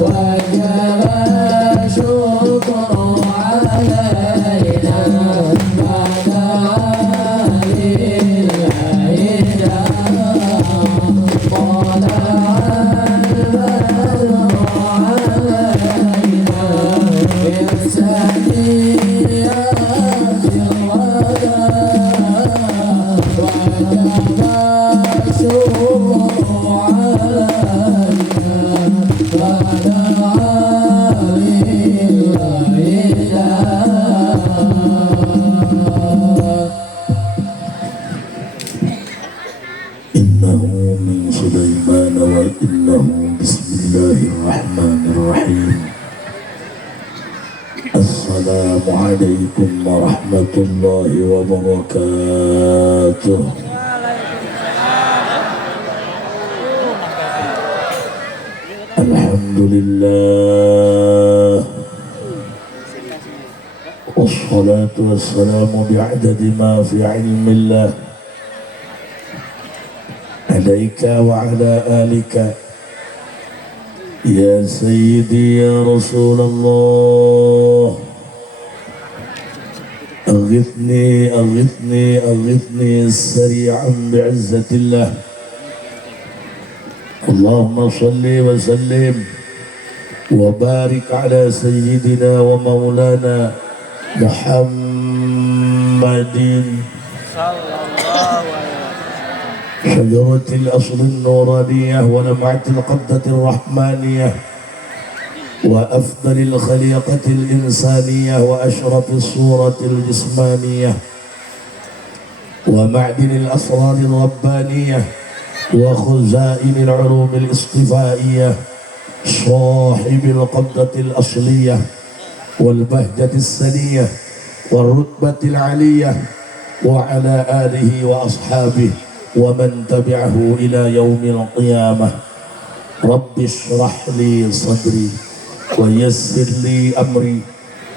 وجب الشكر علينا فلا لله طلع البدر علينا بالثنيات الوداع وجب الشكر إنه من سليمان وإنه بسم الله الرحمن الرحيم. السلام عليكم ورحمة الله وبركاته. الحمد لله والصلاة والسلام بعدد ما في علم الله عليك وعلى آلك يا سيدي يا رسول الله. أغثني أغثني أغثني سريعا بعزة الله. اللهم صل وسلم وبارك على سيدنا ومولانا محمد شجرة الأصل النورانية ولمعة القبضة الرحمانية وأفضل الخليقة الإنسانية وأشرف الصورة الجسمانية ومعدن الأسرار الربانية وخزائن العلوم الاصطفائية صاحب القبضة الأصلية والبهجة السنية والرتبة العلية وعلى آله وأصحابه ومن تبعه إلى يوم القيامة. رب اشرح لي صدري ويسر لي أمري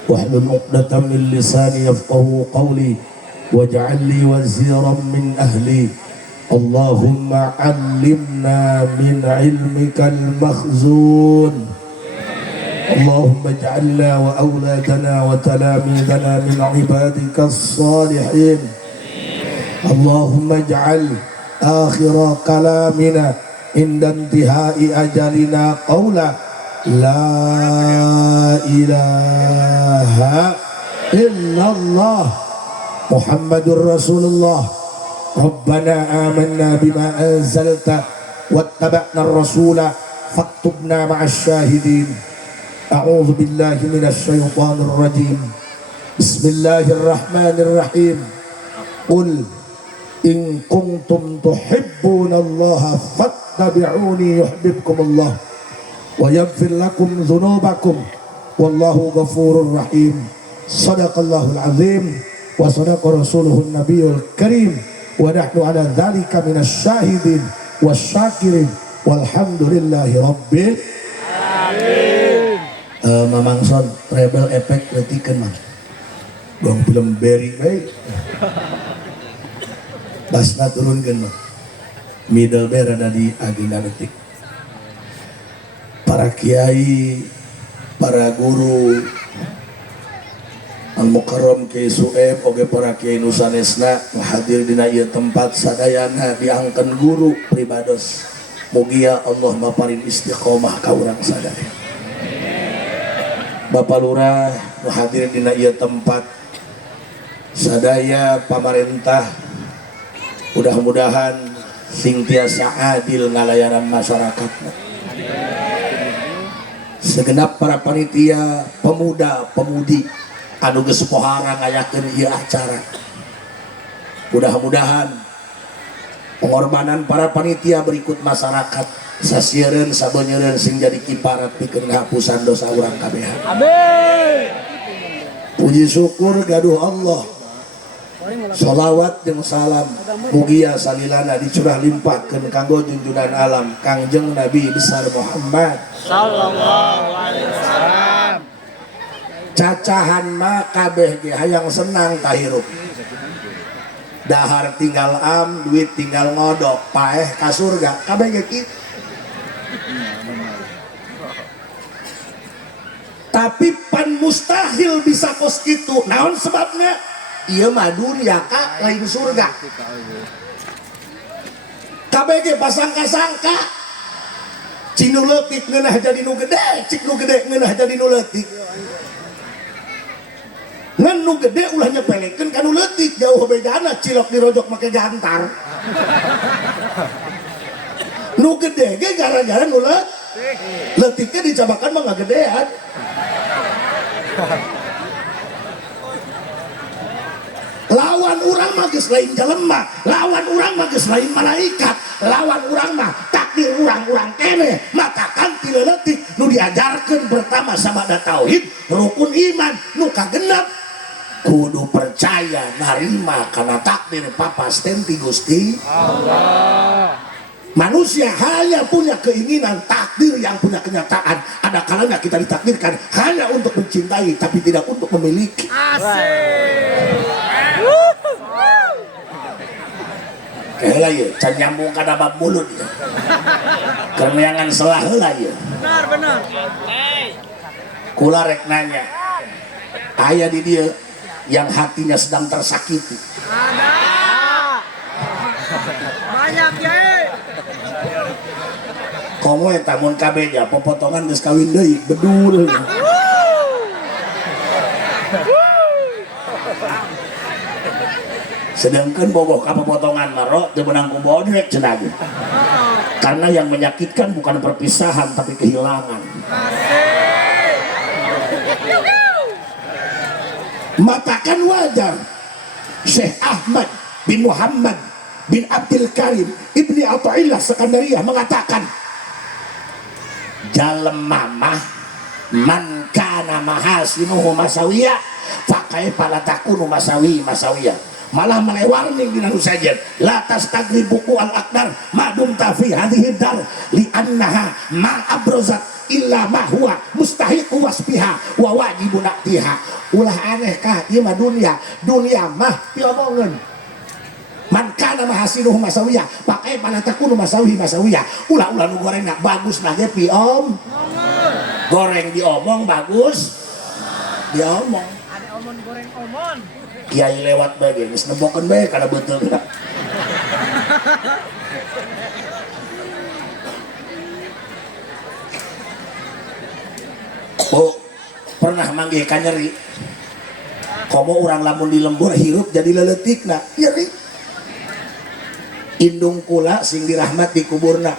واحلل عقدة من لساني يفقهوا قولي واجعل لي وزيرا من أهلي. اللهم علمنا من علمك المخزون. اللهم اجعلنا وأولادنا وتلاميذنا من عبادك الصالحين. اللهم اجعل آخر كلامنا عند انتهاء أجلنا قولا لا إله إلا الله محمد رسول الله. ربنا آمنا بما أنزلت واتبعنا الرسول فاكتبنا مع الشاهدين. أعوذ بالله من الشيطان الرجيم. بسم الله الرحمن الرحيم. قل إن كنتم تحبون الله فاتبعوني يحببكم الله ويغفر لكم ذنوبكم والله غفور رحيم. صدق الله العظيم وصدق رسوله النبي الكريم ونحن على ذلك من الشاهدين والشاكرين والحمد لله رب العالمين. Mamang Son treble efek letikeun mah bang film beri baik basna turunkeun mah middle bear ada di agenda detik. Para kiai, para guru Al-Mukarram Kiai Sueb oge para kiai nu sanesna hadir dina ieu tempat sadayana diangkeun guru pribados. Mugia Allah maparin istiqomah ka urang sadaya. Bapak Lurah nu hadir dina ieu tempat sadaya pamarentah mudah-mudahan sing tiasa adil ngalayanan masyarakat. Segenap para panitia, pemuda, pemudi anu geus pohara ngayakeun ieu acara. Mudah-mudahan pengorbanan para panitia berikut masyarakat sasiereun sabeuneureun sing jadi kiparat pikeun ngahapusan dosa urang kabehan. Amin. Puji syukur gaduh Allah. Sholawat jeung salam mugia salilana dicurah limpahkeun kanggo junjunan alam Kangjeng Nabi besar Muhammad sallallahu alaihi wasallam. Cacahan mah kabeh ge hayang senang tahirup. Dahar tinggal am, duit tinggal ngodok, paeh ka surga, kabeh ge kitu. tapi pan mustahil bisa kos gitu. Naon sebabnya? Ieu mah dunia kak lain surga. KBG pasangka-sangka cik nu leutik ngeunah jadi nu gede, cik nu gede ngeunah jadi nu leutik. Ngan nu gede ulah nyepelekeun ka nu leutik, jauh bedana cilok dirojok make gantar. Nu gede ge gara-gara nu leutiknya dicabakan mah ngagedean. Lawan urang mah geus lain jelema, lawan urang mah geus lain malaikat, lawan urang mah takdir urang-urang keneh. Matakan ti leutik nu diajarkeun pertama sabada tauhid, rukun iman, nu kagenep kudu percaya narima kana takdir papasten ti Gusti Allah. Manusia hanya punya keinginan, takdir yang punya kenyataan. Ada kalanya kita ditakdirkan hanya untuk mencintai tapi tidak untuk memiliki. Asik. Heula ieu can nyambung kana bab mulut ya. Kermeangan selah heula ieu. Benar. Kula rek nanya. Aya di dia yang hatinya sedang tersakiti. Ada. Banyak ya. Komo eta mun kabeja popotongan geus kawin deui bedul. Sedangkan bogoh ka potongan maro teu meunang ku bodek cenah. Karena yang menyakitkan bukan perpisahan tapi kehilangan. Matakan wajar Syekh Ahmad bin Muhammad bin Abdul Karim Ibni Athaillah Sekandariyah mengatakan jalema mah man kana mahasinuhu masawiyah fakai pala takunu masawiyah. Malah melewarning dina nu sajen la tastagri buku al aqdar madum tafi hadhihi dar li annaha ma abrozat illa ma huwa mustahiqu wasfiha wa wajibun atiha. Ulah aneh kah ieu mah dunia mah piomongkeun man kana mahasinuhu masawiyah pakai panatakunu masawiyah. Ulah nu gorengna bagus na ge piom goreng diomong bagus diomong ada omon goreng omon kiai lewat bae geus nembokeun bae kana beuteul. Oh, pernah manggih ka nyeri. Komo urang lamun di lembur hirup jadi leuletikna, nyeri. Indung kula sing dirahmat di kuburna.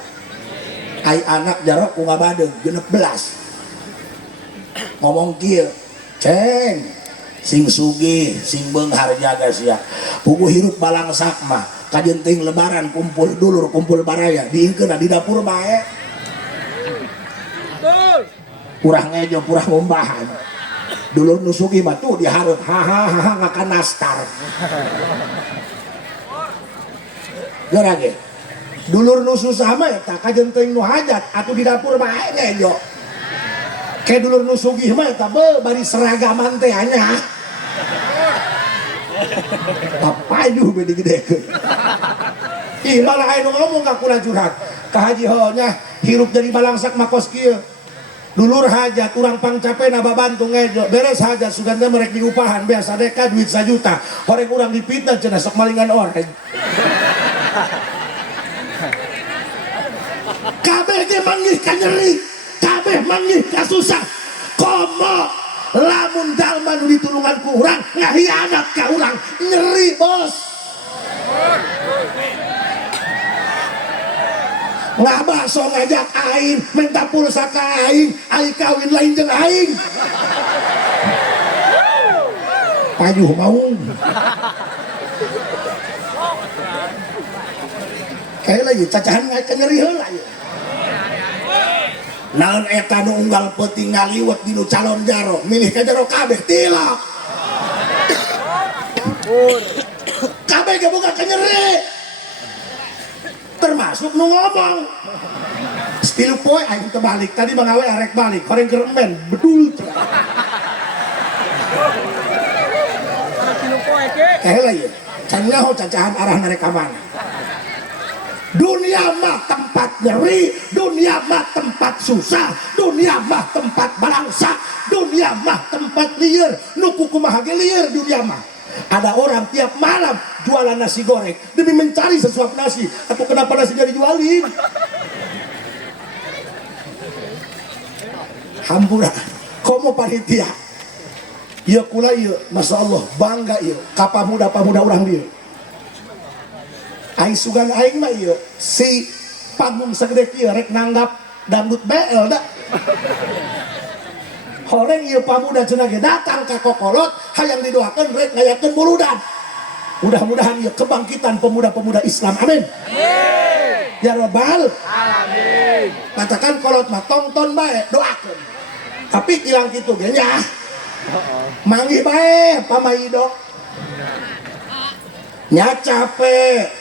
Ai anak jarok ku ngabadeung 16. Ngomong kieu, "Ceng, sing sugih sing beunghar jaga sia puguh hirup balangsak mah kajenting lebaran kumpul dulur kumpul baraya diingkeun di dapur bae betul urang ngejo urang ngombahan dulur nu sugih mah tuh dihareup hahaha ngakan nastar gara ge dulur nu susah mah eta kajenting nu hajat atuh di dapur bae ngejo kayak dulur nu sugih mah eta bari seragaman teh anya papayu be digedekeun. Ih malah aya nu ngomong ka kula curhat ka haji nya hirup jadi balangsak makos kieu dulur hajat urang pangcapena babantu ngejo beres hajat suganda merek diupahan biasa deka duit 1 juta horeng urang dipitnah cenah sok malingan oreng. Kabeh ge manggih ka nyeri kabeh manggih ka susah komo lamun jalma nu ditulungan ku urang ngahianat ka urang nyeri bos ngabaso ngajak aing minta pulsa ka aing kawin lain jeung aing payuh maung kayak lagi cacahan ngajak nyeri heula ya naon eta nu unggal peuting ngaliwet dinu calon jaro milih ka jaro kabeh tilak kabeh ge boga ka nyeri termasuk nu ngomong stilu poe aing teu balik tadi bangawe arek balik horeng keremben bedul stilu poe ke kaheula ieu can nyaho cacahan arah narek ka mana. Dunia mah tempat nyeri, dunia mah tempat susah, dunia mah tempat balangsa, dunia liar, nuku kumaha ge liar dunia mah. Ada orang tiap malam jualan nasi goreng demi mencari sesuap nasi. Atau kenapa nasinya dijualin? Hampura, komo panitia. Iya kula iya, masya Allah bangga iya. Kapamuda orang dia. Aing sugan aing mah iya. Si panggung segede kia rek nanggap dangdut BL dah. Horeng ieu pamuda cenah ge datang ka kokolot hayang didoakeun rek ngayakeun muludan. Mudah-mudahan ieu kebangkitan pemuda-pemuda Islam. Amin. Amin. Ya Rabbal alamin. Katakan kolot mah tonton bae doakeun. Tapi kilang kitu ge nya. Manggih bae pamaido. Nya capek.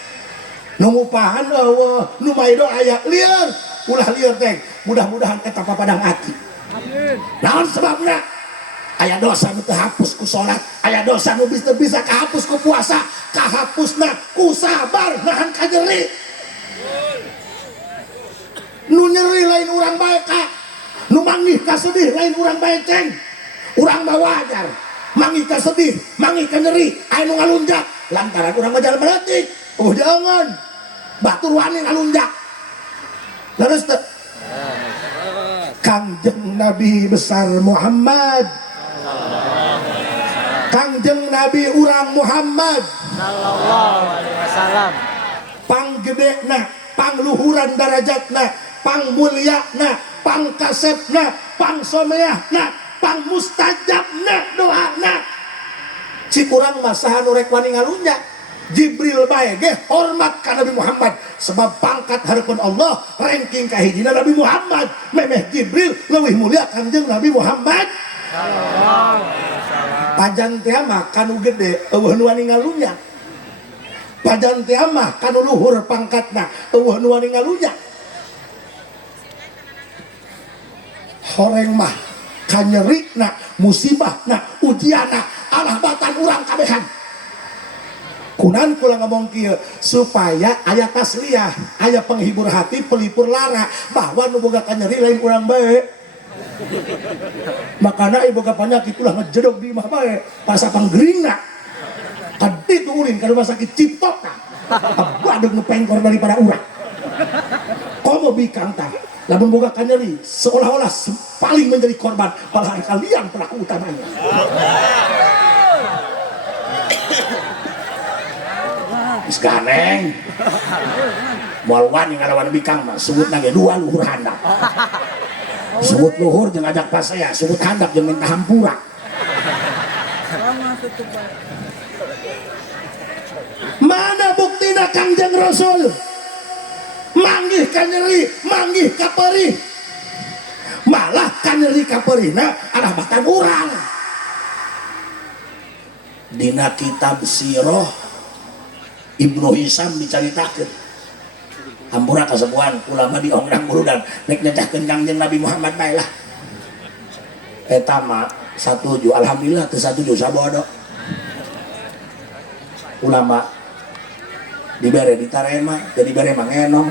Nu ngupahan eueuh, nu maido aya lieur. Ulah lieur teh. Mudah-mudahan eta papadang ati. Amin. Naon sebabna? Aya dosa nu teu hapus ku salat, aya dosa nu bisa kahapus ku puasa, kahapusna ku sabar nahan ka nyeri. Nu nyeri lain urang bae ka, nu manggih ka sedih lain urang bae ceng. Urang mah wajar, manggih ka sedih, manggih ka nyeri, aya nu ngalunjak lantaran urang mah jalan meletik. Oh jangan, batur wani ngalunjak. Leres teu? Kangjeng Nabi besar Muhammad, Kangjeng Nabi urang Muhammad sallallahu alaihi wasallam, panggedena, pangluhuran darajatna, pangmulyana, pangkasepna, pangsomeahna, pangmustajabna doana. Cik urang mah saha nu rek wani ngalunjak Jibril bae ge hormat ka Nabi Muhammad sebab pangkat hareupeun Allah ranking kahijina Nabi Muhammad memeh Jibril leuwih mulia Kanjeng Nabi Muhammad sallallahu alaihi wasallam. Pajan teh mah kanu gede eueuh nu wani ngalunjak. Pajan teh mah kanu luhur pangkatna eueuh nu wani ngalunjak. Horeng mah kanyerikna musibahna ujianna Allah batan urang kabehan. Kunan kula ngomong kieu supaya aya tasliyah, aya penghibur hati, pelipur lara bahwa nu boga kanyeri lain urang bae. Makana ieu boga panyakit ulah ngejedog di imah bae, pasa panggeuringna. Kadi tu ulin ka rumah sakit Ciptoka. Abadeug nu pengkor daripada urang. Komo bikang tah, lamun boga kanyeri seolah-olah paling menjadi korban, padahal kalian pelaku utamanya. Ganeng moal wani ngalawan bikang mah sebutna ge dua luhur handap. Sebut luhur jeung ajak pasaya, sebut handap jeung minta hampura. Mana buktina Kangjeng Rasul manggih ka nyeri, manggih ka perih, malah ka nyeri ka perihna arah batan urang. Dina kitab sirah Ibnu Hisam dicaritakeun hampura kasepuhan ulama di ongrang muludan nek nyecahkeun Kangjeng Nabi Muhammad bae lah. Eta mah satuju, alhamdulillah teu satuju sabodo. Ulama dibere ditarema, jadi bere mah ngenong.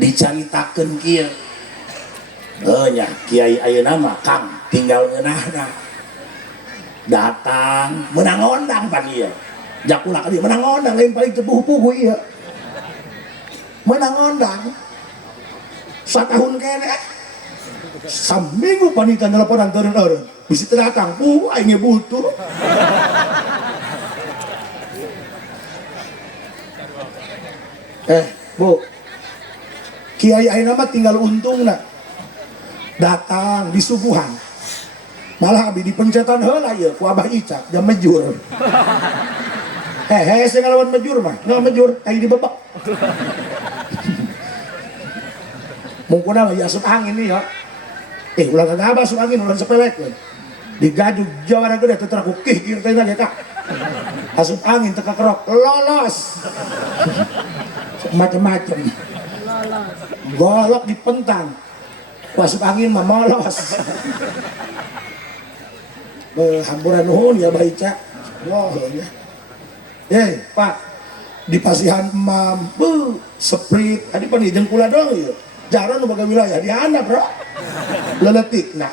Dicaritakeun kieu nya Kiai ayeuna mah Kang tinggal ngeunahna datang menang ondang pan ieu jak ulah ka dieu menang ondang lain paling teu puguh ieu menang ondang satahun kene saminggu panitia teleponan teureun-eureun bisi teu datang aing butuh. Bu Kiai ayeuna mah tinggal untungna datang di subuhan malah abi dipencetan heula ieu ku Abah Icak jam mejur. Sing ngalawan mejur mah ngal mejur kayak dibebek. Mungkuna mah asup angin nih ya. Ulah kagak asup angin ulah sepelek we. Digajuk jawara gede teu teu ku kih kieu teh ge Kak. Asup angin teu kakerok lolos. Macem-macem. Golok dipentang. Asup angin mah molos. Hampura nuhun ya Baca. Pak, di pasihan Mam seprit tadi penijeng kula dong ya jarang baga wilayah di anak bro leletik. Nah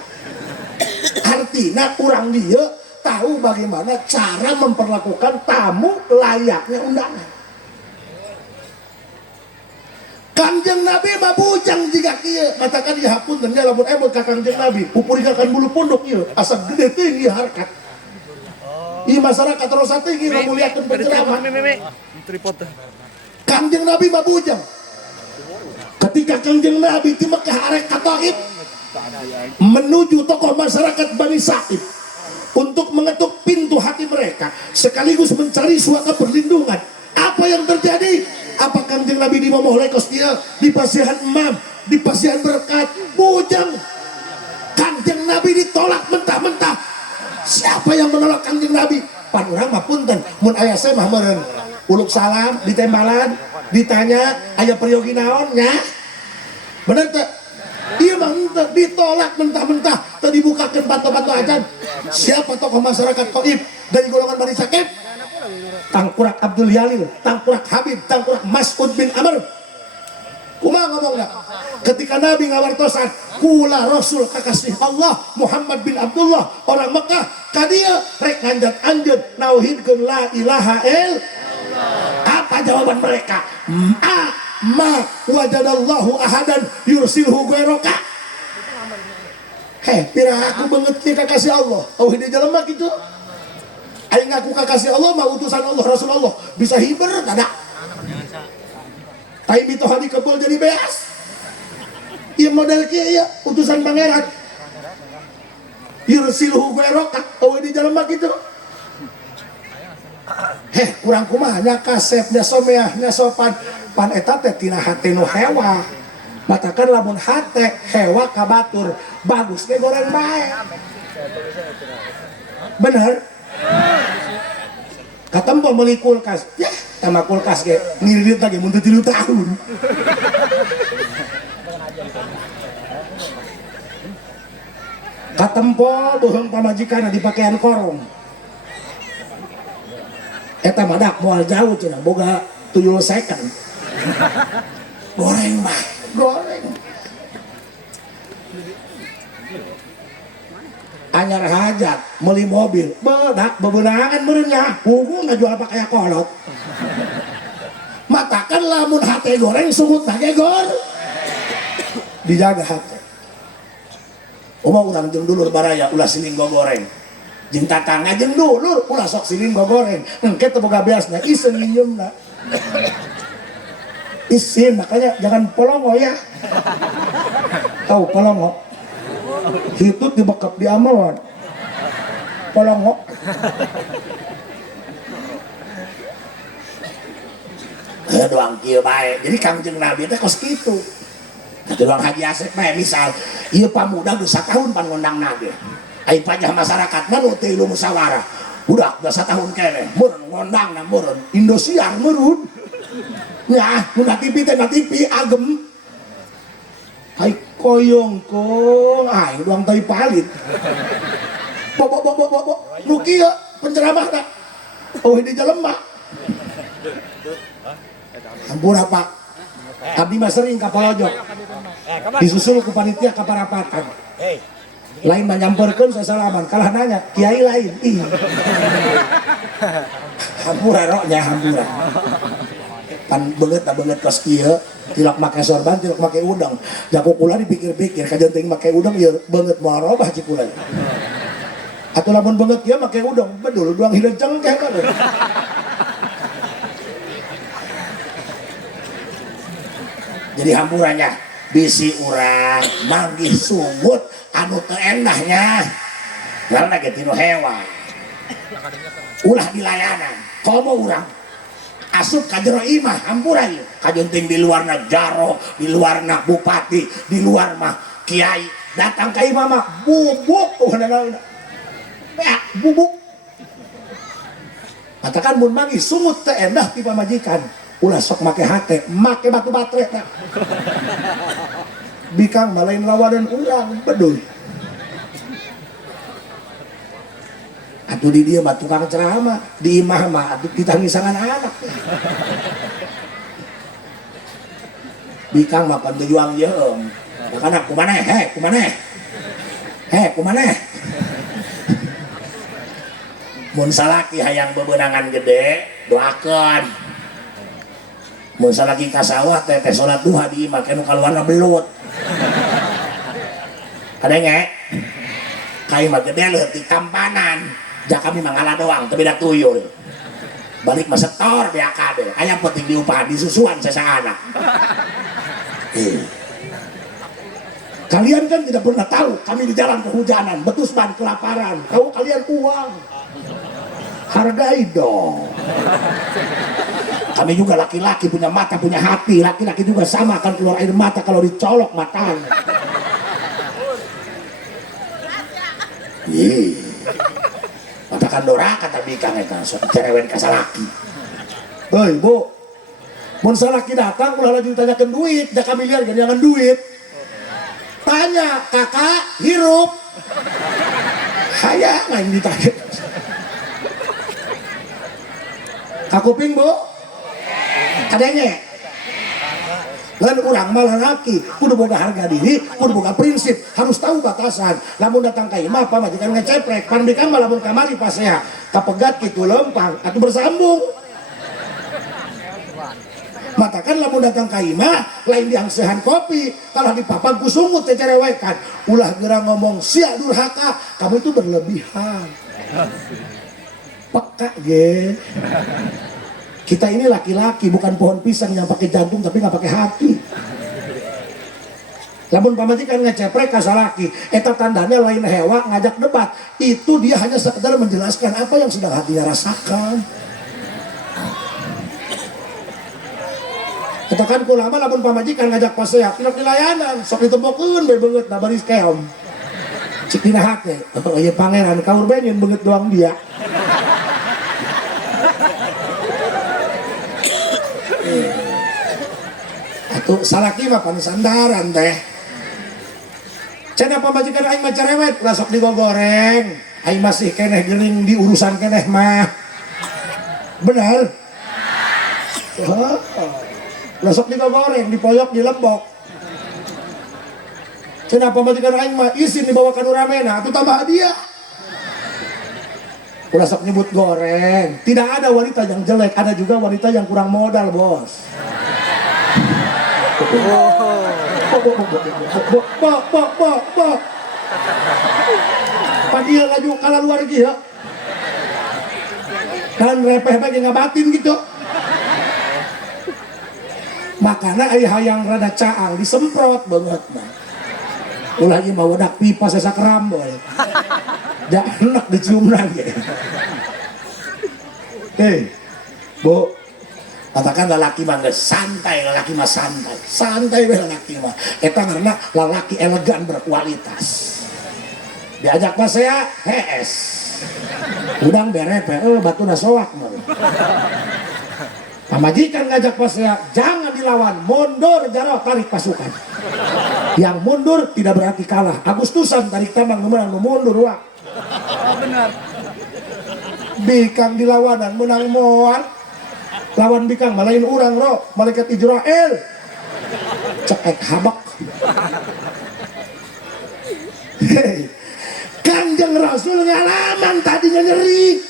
artinya kurang dia tahu bagaimana cara memperlakukan tamu layaknya undangan. Kanjeng Nabi mah bujang jika kieu katakan di hapunten nya lamun emot ka Kanjeng Nabi pupurikakan bulu punduk ieu asa gede tinggi harkat. Ieu masyarakat terus tinggi ngamuliakeun penceramah. Kanjeng Nabi mah bujang. Ketika Kanjeng Nabi di Mekah arek ka Taif menuju tokoh masyarakat Bani Sa'id untuk mengetuk pintu hati mereka sekaligus mencari suaka perlindungan. Apa yang terjadi? Apa Kanjeng Nabi di momoh lekos dia di pasihan Imam, di pasihan berkat bujang. Kanjeng Nabi ditolak mentah-mentah. Siapa yang menolak Kanjeng Nabi? Pan urang mah punten mun aya saya mah meureun uluk salam ditembalan ditanya aya peryogi naon nya bener teh ieu mah henteu ditolak mentah-mentah teu dibukakeun pato-pato ajan. Siapa tokoh masyarakat Taif dari golongan Bani Sakib? Tangkurak Abdul Yalil, Tangkurak Habib, Tangkurak Mas'ud bin Amr. Kumaha ngomongna? Ketika Nabi ngawartosan kula Rasul kakasih Allah Muhammad bin Abdullah orang Mekah ka dieu rek nganjat anjeun nauhidkeun la ilaha illallah. Apa jawaban mereka? Ma wajadallahu ahadan yursilhu ghairaka. Pira aku banget ke kakasih Allah. Oh di jelema kitu. Aing ngaku kakasih Allah mah utusan Allah Rasulullah bisa hiber kada. Tai bitoh hadi kebol jadi beas. Ieu model kieu ya utusan pangeran. Yursilhu ghairaka. Oh di jelema kitu. Kurang kumaha nya kasep nya someah nya sopan pan eta teh tina hate nu hewa. Matakan lamun hate hewa ka batur bagus ge goreng bae. Bener? Katempo meuli kulkas. Ya, sama kulkas ge ngiririt teh mun 3 tahun. Katempo bohong pamajikanna di pakaian korong. Eta madak moal jauh cenah boga tuyul second. Goreng bae, goreng. Anyar hajat meuli mobil bedak bebeunangan meureun nya hungkul ngajual pakaya kolot. Matakan lamun hate goreng sumutna ge gor dijaga hate. Oma urang jeung dulur baraya ulah siling goreng jeung tatangga jeung dulur ulah sok siling goreng engke teu boga beasna iseun nyiumna. Isin makanya jangan polongo ya. Tahu polongo? Hitut dibekap di amawan. Polongo. Doang kieu bae. Jadi Kangjeng Nabi teh kos kitu. Doang Haji Asep bae misal ieu pamuda geus satahun pan ngundang Nabi. Ai pajah masyarakat mah nu teu musyawarah. Budak geus satahun keneh. Meureun ngondangna meureun Indosiar meureun. Nya, mun TV teh na TV agem. Hai koyong kong, ai doang tai palit. Bo nu kieu penceramahna. Oh di jelema. Hampura Pak. Abdi mah sering ka Palojok. Disusul ku panitia ka Parapatan. Lain mah nyamperkeun sasalaman, kalah nanya, kiai lain. Ih. Hampura roknya hampura. Pan beungeut kos kieu tilak make sorban tilak make udang jago kula dipikir-pikir kajen teuing make udang ieu beungeut moal robah cik kula atuh lamun beungeut kieu make udang bedul duang hideung cengkeh mah. Jadi hampurannya bisi urang manggih sungut anu teu endahnya karena ge tinu hewa ulah dilayanan komo urang asup ka jero imah hampura ieu kajenting di luarna jaro di luarna bupati di luar mah kiai datang ka imah mah bubuk bubuk katakan mun manggih sungut teh endah ti pamajikan ulah sok make hate make batu batre teh bikang malain lawadan urang bedoy atuh di dia mah tukang ceramah, di imah mah atuh kita misangan anak. Bikang mah pan tujuan jeung. Makana kumaneh, kumaneh. Kumaneh. Mun salaki hayang bebeunangan gede, doakeun. Mun salaki ka sawah teh salat duha di imah kanu kaluarna belut. Kadenge kai mah gede leutik kampanan. Jak kami mangala doang teu beda tuyul. Balik mah setor beaka deh. Aya penting diupah disusuan sasaana. Kalian kan tidak pernah tahu kami di jalan kehujanan, betus ban kelaparan. Tahu kalian uang. Hargai dong. Kami juga laki-laki punya mata, punya hati. Laki-laki juga sama akan keluar air mata kalau dicolok matanya. Katakan Dora kata Bikang eta sok cerewen ka salaki. Hei Bu, mun salaki datang ulah lagi ditanyakan duit, da kami lihat jangan duit. Tanya kakak hirup. Hayang main ditanya. Kakuping Bu, kadenge. Lain urang malah laki, kudu boga harga diri, kudu boga prinsip, harus tahu batasan. Lamun datang ka imah pamajikan ngeceprek, pan Bikang mah lamun kamari pas ya kapegat kitu lempang atuh bersambung. Matakan lamun datang ka imah lain diangsehan kopi, kalau dipapang ku sungut teh cerewekan. Ulah geura ngomong sia durhaka, kamu itu berlebihan. Peka ge. Kita ini laki-laki bukan pohon pisang yang pakai jantung tapi nggak pakai hati. Lamun pamajikan ngeceprek ka salaki, eta tandanya lain hewa ngajak debat. Itu dia hanya sekedar menjelaskan apa yang sedang hatinya rasakan. Eta kan kulama lamun pamajikan ngajak pasea, tidak dilayanan, sok ditembokeun bae beungeut na baris keom. Cik dina hate, oh ieu pangeran kaur bae nyeun beungeut doang dia. Atuh salaki mah pan sandaran teh. Cenah pamajikan aing mah cerewet, ulah sok digogoreng. Aing masih keneh geuning di urusan keneh mah. Bener? Ulah sok digogoreng, dipoyok di lembok. Cenah pamajikan aing mah izin dibawa ka nu ramena, atuh tambah hadiah. Ulah sok nyebut goreng. Tidak ada wanita yang jelek, ada juga wanita yang kurang modal, Bos. Pagi laju kalah luar lagi ya. Kan repeh bae ngabatin gitu. Makana aya hayang rada caang disemprot banget mah. Ulah ieu mah wadak pipa sasak rambol. Da enak dicium lagi. Bu, katakan lalaki mah geus santai, lalaki mah santai. Santai we lalaki mah. Eta ngaranna lalaki elegan berkualitas. Diajak pasea HS. Udang berepe, batuna soak mah. Pamajikan ngajak pasea, jangan dilawan, mundur jaro tarik pasukan. Yang mundur tidak berarti kalah. Agustusan tarik tambang menang mundur wak. Benar. Bikang dilawanan menang moal. Lawan Bikang malain urang ro, malaikat Israel. Cekek habak. Hei, Kanjeng Rasul ngalaman tadinya nyeri.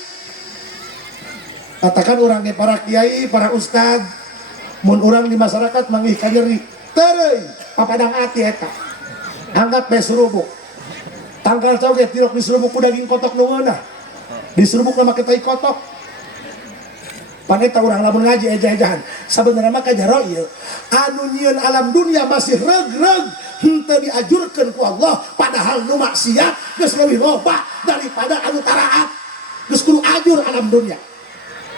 Katakan orangnya para kiai, para ustad, mun orang di masyarakat manggih ka nyeri. Tereuy, papadang ati eta. Angkat bae serubuk. Tangkal coget tirok di serubuk ku daging kotok nu ngeunah. Di serubuk na make tai kotok. Paneta urang lamun ngaji eja-ejahan. Sabenerna mah kajaro ieu. Anu nyieun alam dunia masih reug-reug henteu diajurkeun ku Allah, padahal nu maksiat geus leuwih loba daripada anu taraat. Geus kudu ajur alam dunia.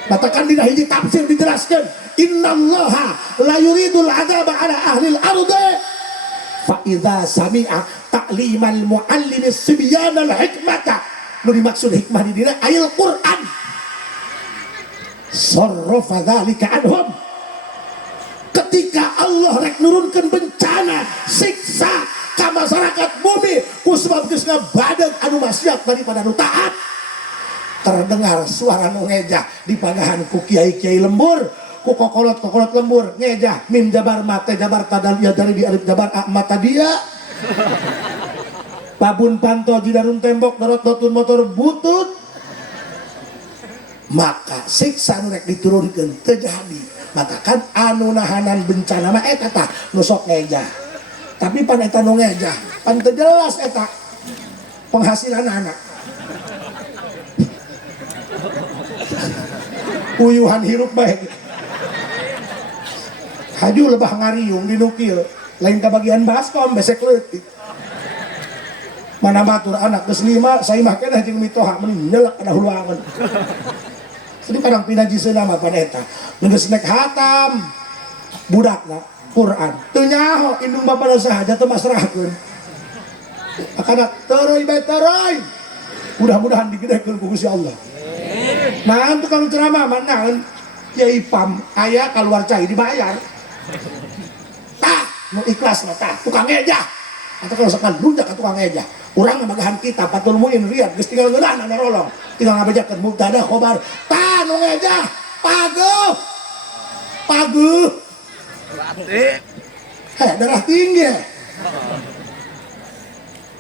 Katakan dina hiji tafsir dijelaskan, innallaha la yuridul adzaba ala ahlil ardi fa idza sami'a ta'limal muallim as-sibyan al-hikmata. Nu dimaksud hikmah di dina ayat Quran. Sarrafa dzalika anhum. Ketika Allah rek nurunkeun bencana, siksa ka masyarakat bumi ku sebab geus ngabadeug anu maksiat daripada anu taat. terdengar suara nu ngejah di pagahan ku kiai-kiai lembur, ku kokolot lembur ngejah mim jabar mate jabar tadal ya dari di alif jabar mata dia babun panto di darum tembok dorot dotun motor butut, maka siksa nu rek diturunkeun terjadi. Maka kan anu nahanan bencana mah eta tah nu sok ngejah. Tapi pan eta nu ngejah, pan teu jelas eta penghasilan anak. Uyuhan hirup bae. Haju lebah ngariung di nukil, lain kebagian baskom besek leutik. Mana batur anak geus 5, saya mah keneh jeung mitoha mending nyelek kana huluangan. Jadi kadang pinajiseuna mah pan eta. Geus nek hatam budakna Quran. Teu nyaho indung bapa sahaja teu masrahkeun. Akana teureui bae teureui. Mudah-mudahan digedekeun ku Gusti Allah. Nah, tukang ceramah mana Yai Pam aya keluar cai dibayar. Tah, nu ikhlas mah tah, tukang ngejah. Atau kalau sekan lunjak ka tukang ngejah. Urang ngabagahan kita patul muin riat geus tinggal ngeunana narolong. Tinggal ngabajakeun mubtada khobar. Tah nu ngejah, paguh. Paguh. Darah tinggi.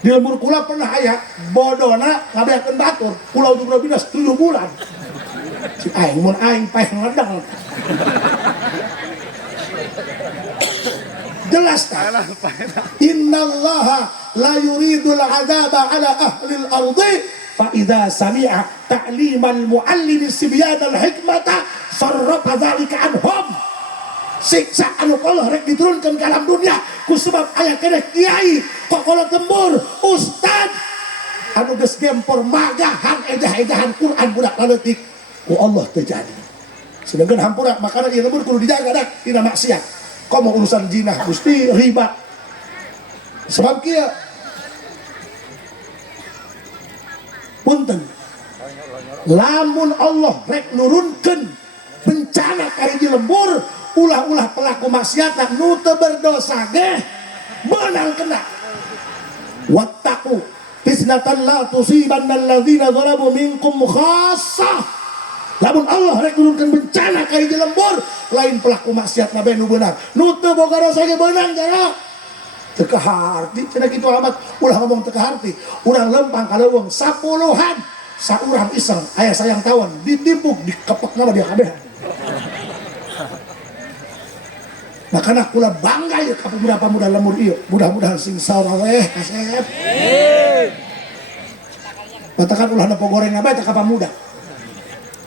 Di lembur kula pernah aya bodona ngabeakeun batur pulau Jumro Binas 7 bulan. Si aing mun aing paeh ngedeng. Jelas tak? Innallaha la yuridul azaba ala ahlil ardi fa idza sami'a ta'limal muallim sibyan al hikmata sarrafa dzalika anhum. Siksa anu Allah rek diturunkan ke alam dunia ku sebab aya keneh kiai kokolot lembur ustad anu geus gempor magahan ejah-ejahan Quran budak leutik ku Allah terjadi. Sedangkan hampura makana ieu lembur kudu dijaga dak dina maksiat. Komo urusan jinah Gusti riba. Sebab kieu punten lamun Allah rek nurunkeun bencana ka hiji lembur ulah-ulah pelaku maksiat nu teu berdosa ge beunang kena. Wattaqu fitnatan la tusibanna alladzina zalamu minkum khassah. Lamun Allah rek nurunkeun bencana ka hiji lembur lain pelaku maksiat na bae nu beunang. Nu teu boga dosa ge beunang jara. Teu kaharti cenah kitu amat ulah ngomong teu kaharti. Urang lempang ka leuweung sapuluhan saurang iseng aya sayang tawon ditimpuk dikepekna dia kabeh. Makanya kula bangga ya ka pemuda-pemuda lembur ieu. Mudah-mudahan sing saleh kasep. Matakan ulah nepo goreng bae teh ka pamuda.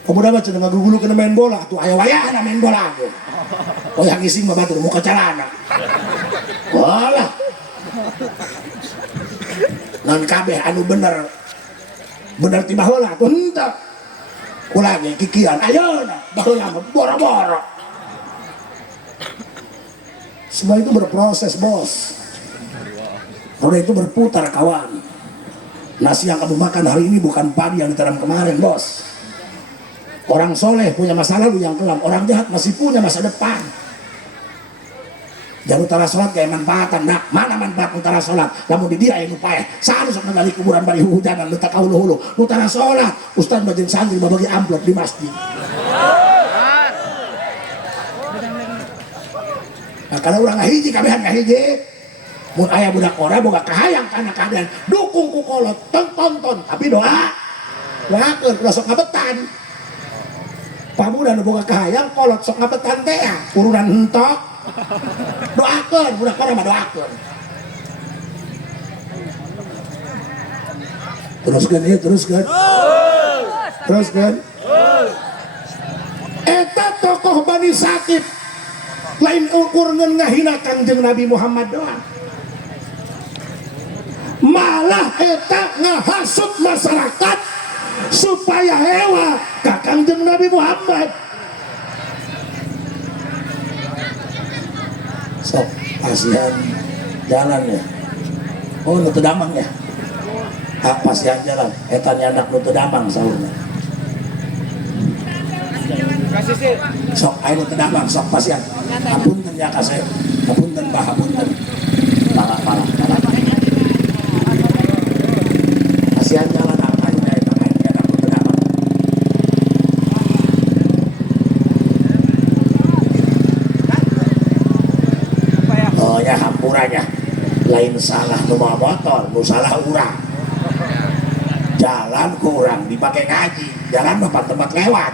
Pemuda mah cenah ngagugulu kena main bola tuh aya wayahna main bola tuh. Oh yang ngising mah batur muka calana. Walah. Non kabeh anu bener. Bener ti baheula tuh henteu. Kula ge kikian ayeuna baheula mah boro-boro. Semua itu berproses bos. Roda itu berputar kawan. Nasi yang kamu makan hari ini bukan padi yang ditanam kemarin bos. Orang soleh punya masa lalu yang kelam. Orang jahat masih punya masa depan. Jangan utara sholat kayak manfaatan. Nah, mana manfaat utara sholat? Lamun di dia yang upaya. Saan sok ngali kuburan bari hujanan letak hulu-hulu. Utara sholat. Ustaz bajeng santri babagi amplop di masjid. Nah, kalau orang ngahiji kabehan ngahiji mun aya budak ora boga kahayang kana kaden dukung ku kolot tonton tapi doakeun ulah sok ngabetan pamuda nu boga kahayang kolot sok ngabetan teh urunan hentok doakeun budak ora mah doakeun teruskeun eta tokoh Bani Sakif lain ukur ngahina Kangjeng Nabi Muhammad doang malah eta ngahasut masyarakat supaya hewa ka Kangjeng Nabi Muhammad. Sok pasihan jalan ya oh nu teu damang ya pasihan jalan eta nyandak nu teu damang saurna sok ayo teu damang sok pasihan hapunten ya kasep hapunten bah hapunten pala kasihan jalan apa ini eta teu damang baturanya lain salah nomor motor nu salah urang jalan kurang dipakai ngaji jalan tempat lewat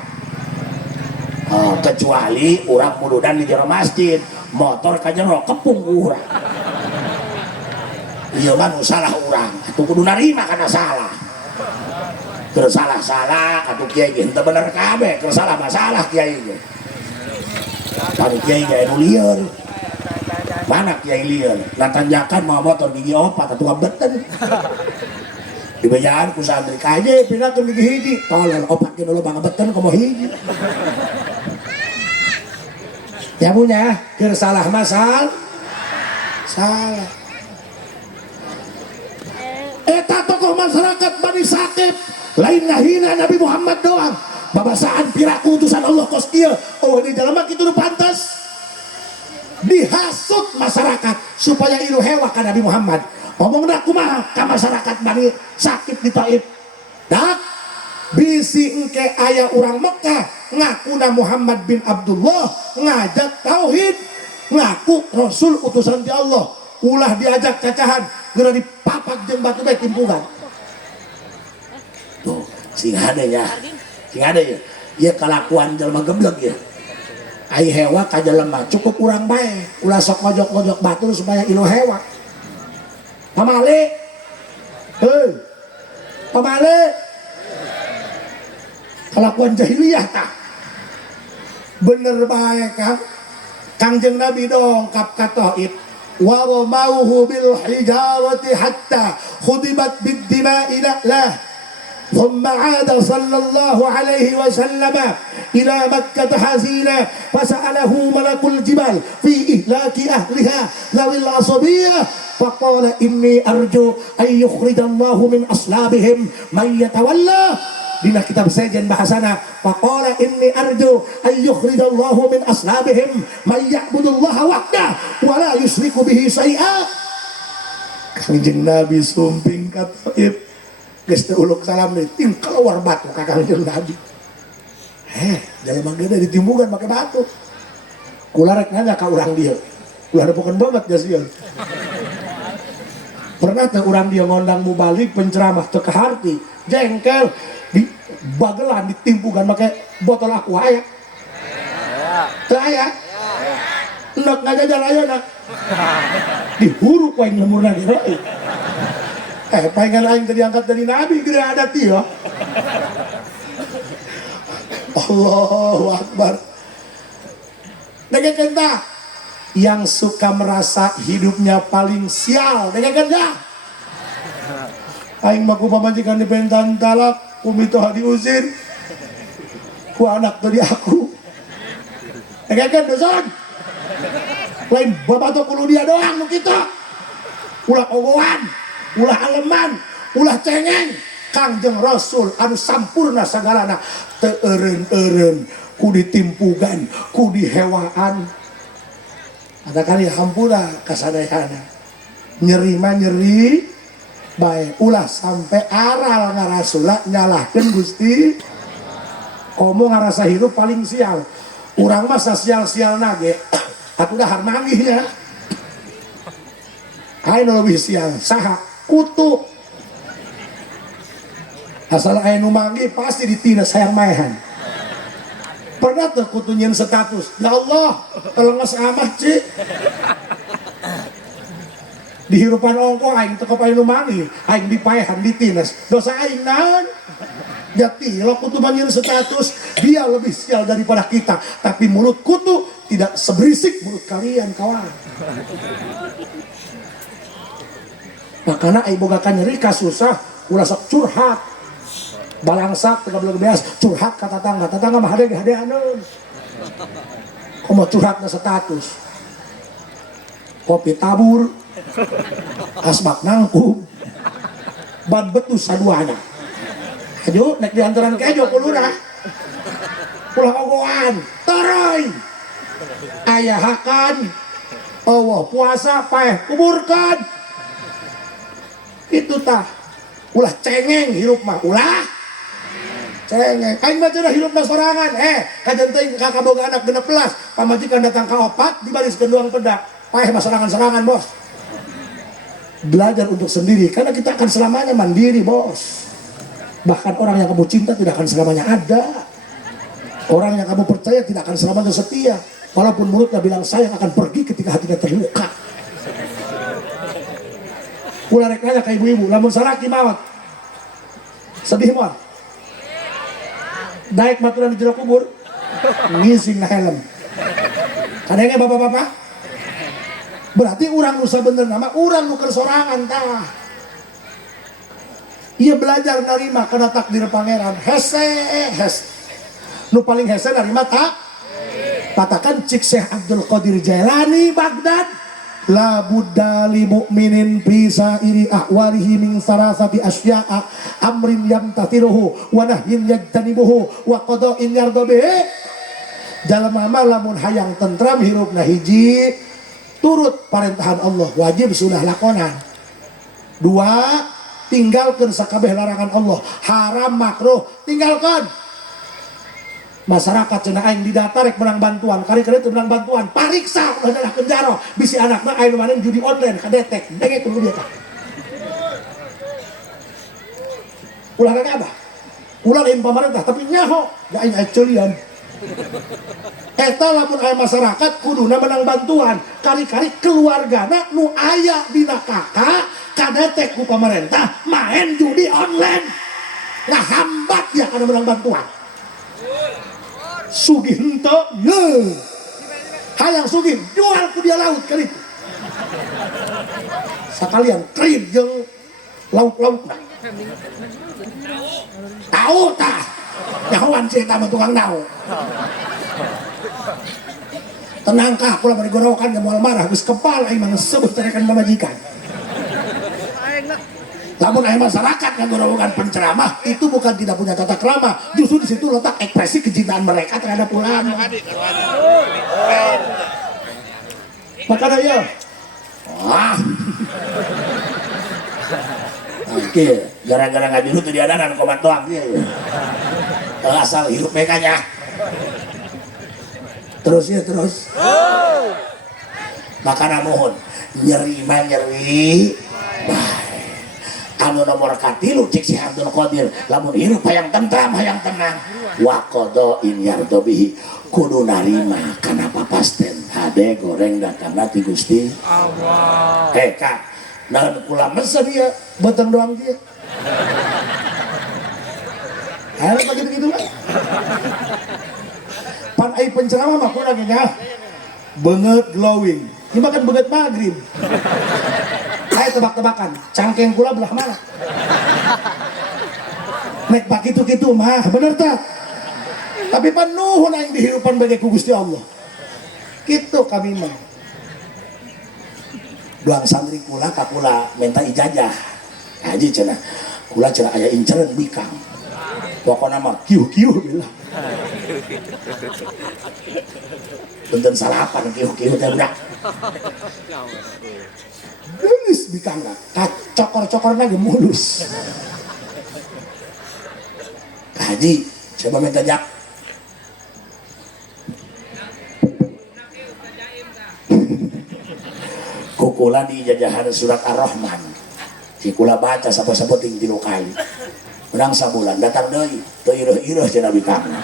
kecuali urang muludan di jero masjid motor ka jero kepung urang iya mah nu salah urang atuh kudu narima kana salah keur salah atuh kiai ge henteu bener kabeh keur salah masalah kiai ge kan kiai ge nu lieur mana kiai lieur natanjakan mau motor gigi opat atuh beten dibejaan ku santri kaje pinakeun gigi hiji tolol opat ge lo bangga beten komo hiji ya punya keur salah masalah salah eta tokoh masyarakat Bani Sakif lain ngahina Nabi Muhammad doang babasaan piraku utusan Allah kos kieu oh ini jelema kitu nu pantes dihasut masyarakat supaya ilu hewa ka Nabi Muhammad ngomongna kumaha ka masyarakat Bani Sakif di Taif dak bisi engke aya urang Mekah ngakuna Muhammad bin Abdullah ngajak tauhid ngaku Rasul utusan ti Allah ulah diajak cacahan geura dipapak jeung batu bae timpungan tuh sing ada ya ieu kalakuan jelema geblek ya ai hewa ka jelema cukup urang bae ulah sok ngojok-ngojok batur supaya ilu hewa pamale pamale kelakuan jahiliyah tah bener bae kan Kangjeng Nabi dongkap ka Taif wa ramauhu bil hijarati hatta khudibat bid dima'i lah ثم عاد صلى الله عليه وسلم إلى مكة حزينا فسأله ملك الجبال في إهلاك أهلها ذوي العصبية فقال إني أرجو أن يخرج الله من أصلابهم من يتولى dina kitab sejen bahasana faqala inni arju ay yukhrijallahu min aslabihim may ya'budullaha wahdah wa la yusyriku bihi syai'a. Kanjeng Nabi sumping ka Taif geus teu uluk salam deui ting keluar batu ka Kanjeng Nabi. Jalema gede ditimbungan make batu. Kula rek nanya ka urang dieu. Kula repokeun banget geus ieu. Pernah teh urang dia ngondang mubalik penceramah teu kaharti, jengkel di bagelan ditimpukan pakai botol aqua aya. Teu aya. Endek ngajajal ayeuna. Dihuruk wae lemurna di roi. Paingan aing teh diangkat dari Nabi gede adat ieu. Allahu Akbar. Dengekeun tah yang suka merasa hidupnya paling sial, dengekeun tah. Aing mah ku pamajikan di pentan talak kumitoha diusir ku anak dari aku kan dosan lain babato kulo dia doang nu kita ulah ogohan ulah aleman ulah cengeng Kangjeng Rasul anu sampurna sagalana teu eureun-eureun ku ditimpugan ku dihewaan katakan ya hampura kasadayana nyeri mah nyeri baik ulah sampai aral ngarasula nyalahkan Gusti komo ngarasa hidup paling sial urang mah sial-sial nage aku dahar manggihnya ayo lebih sial saha kutu asal ayo nu manggih pasti ditina sayang maehan pernah tuh kutu nyen status ya Allah telenges amat cik dihirupan ongko aing teu kapain nu manggih aing dipaehan ditinas dosa aing naon jati lo kutu manggil status dia lebih sial daripada kita tapi mulut kutu tidak seberisik mulut kalian kawan makanya aing bogakan nyeri kasusah ulah sok curhat balangsak teu belum beas curhat ka tetangga mah hade-hadeaneun komo curhat na status kopi tabur asbak nangkum ban betus saduana ayo nek diantaran kejo kuluna pulang ogoan teroy ayahakan Allah puasa paeh kuburkan itu tah ulah cengeng hirup mah ulah cengeng aing mah cenah hirup mah sorangan kajen teh kakaboga anak 16 pamajikan datang ka opat dibariskeun doang pedak paeh mah serangan-serangan bos Belajar untuk sendiri, karena kita akan selamanya mandiri, bos. Bahkan orang yang kamu cinta tidak akan selamanya ada. Orang yang kamu percaya tidak akan selamanya setia. Walaupun mulutnya bilang sayang, akan pergi ketika hatinya terluka. Ulah rek nanya ke ibu-ibu, lamun saraki maut sedih moal daek baturan di jero kubur ngising na helm kadangnya bapak-bapak berarti orang nusa bener nama orang nuker sorangan tah. Ia belajar narima karena takdir pangeran hese nu paling hese narima tak katakan cik Syekh Abdul Qadir Jailani Baghdad la budda li mu'minin bisa iri ahwalihi min sarasati asya'a amrin yamtatiruhu wa nahyin yajtanibuhu wa qada'in yardabihi. Jalma lamun hayang tentram hirupna hiji turut parendahan Allah wajib sudah lakonan. Dua, tinggalkan sakabeh larangan Allah, haram makruh tinggalkan. Masyarakat cenah aing didata rek menang bantuan, kari-kari teu menang bantuan, pariksa ulah dadah kenjaro, bisi anakna aing manen judi online kadetek, denge kudu dia tah. Ulah kagak abah. Ulah lain pemerintah tapi nyaho, da aing aceulian. Eta lamun aya masyarakat kuduna menang bantuan, kari-kari keluargana nu aya dina kakak kadetek ku pemerintah main judi online. Ngahambat ya kana menang bantuan. Sugih ente, ye, hayang sugih, jual ku dia laut kali. Sekalian krim jeung lauk-lauk nah. Tahu tah, nyahoan cerita sama tukang tahu. Tenangkah, pula bari gorokan yang moal marah, geus kepala ieu mah sebut carekan pamajikan. Namun masyarakat yang melakukan penceramah itu bukan tidak punya tata krama, justru di situ letak ekspresi kecintaan mereka terhadap ulama. Makanya ya, wah, oke, gara-gara nggak dulu tuh diadakan komat doang dia, asal hidup mekanya. Terus ya terus, makanya mohon nyeri. Anu nomor katilu cik si Abdul Qadir lamun hirup hayang tentram hayang tenang wa qada'in yardabihi kudu narima kana papasten hade goreng datangna ti Gusti Allah. Kak naon kula mesen ieu beuteung doang dia aya begitu lah pan ai penceramah mah kudu nya beungeut glowing ieu mah kan beungeut magrib. Saya tebak-tebakan, cangkeng kula belah mana? Nek pak gitu-gitu mah, bener tak? Tapi penuh yang dihirupan bagai ku Gusti Allah. Gitu kami mah. Duang santri kula ka kula minta ijazah. Haji cenah. Kula cenah aya incereun bikang. Pokona mah kieuh-kieuh bilang. Punten salapan kieuh-kieuh teh budak. Mulus bikangna, cokor-cokorna ge mulus. Haji, coba minta jak. Kukula di jajahan surat Ar-Rahman. Kukula baca sapa-sapa ting 3 kali. Menang sabulan datang deui, teu ireuh-ireuh cenah bikangna.